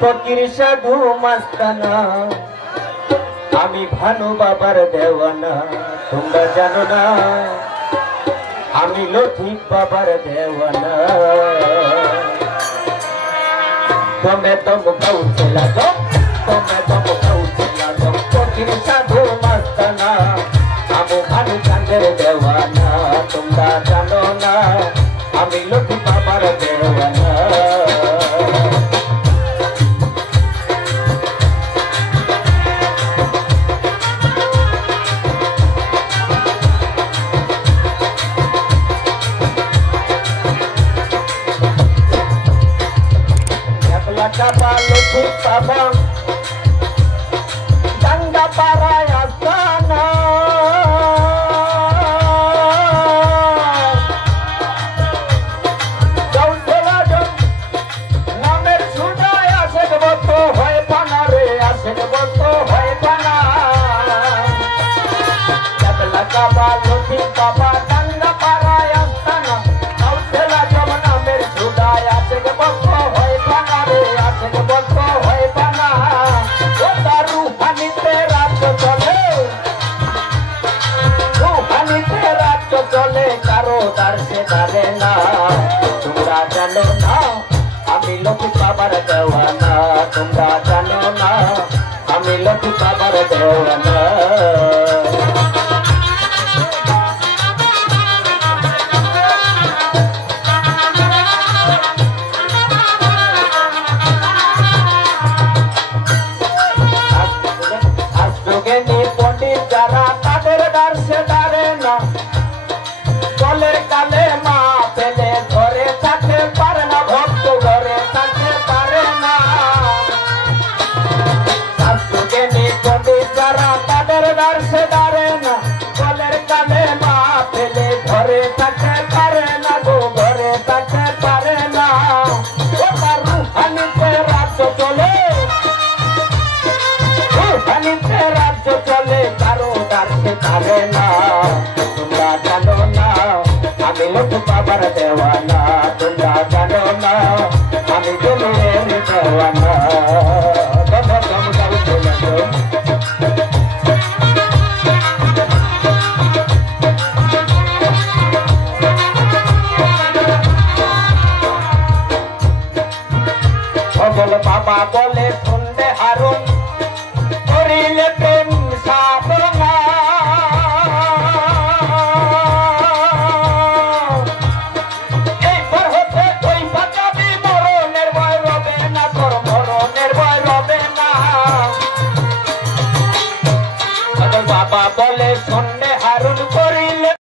ফকির সাধু মাস্তানা আমি ভানু বাবার দেওয়ানা তোমরা জানো না আমি লতিফ বাবার দেওয়ানা তুমি গাউছে লাগম গাউছে লাগম ফকির সাধু মাস্তানা আমি ভানু চাঁদের দেওয়ানা তোমরা জানো না আমি লতিফ বাবার দেওয়ানা Baba, Ganga Parayasana, Gauselajan, Namer Sudaya Segboto, Hoy Panare, Segboto, Hoy Pana, Jabla Kaba, Luthi Baba, Ganga Parayasana, Gauselajan, Namer Sudaya Segboto, Hoy Panare, Segboto. তোমরা জানো না আমি লতিফ বাবার দেওয়ানা তোমরা জানো না আমি লতিফ বাবার দেওয়ানা আজকে নিয়ে পণ্ডিত যারা তাদের দার্শে দাঁড়ে না কলের কালে মা পেলে ঘরে থাকতে পারে না ভক্ত ঘরে থাকতে পারে না শাস্ত্রকে নিকটে যারা তাদের দার্শে দাঁড়ে না কলের কালে মা পেলে ঘরে থাকতে পারে না গো ঘরে থাকতে পারে না ওটার রুহানিতে রাজ্য চলে রুহানিতে রাজ্য চলে কারো দার্শে পারে না তোমরা জানো না আমি লতিফ বাবার দেওয়ানা তোমরা জানো না আমি জমির দেওয়ানা বাবা বলে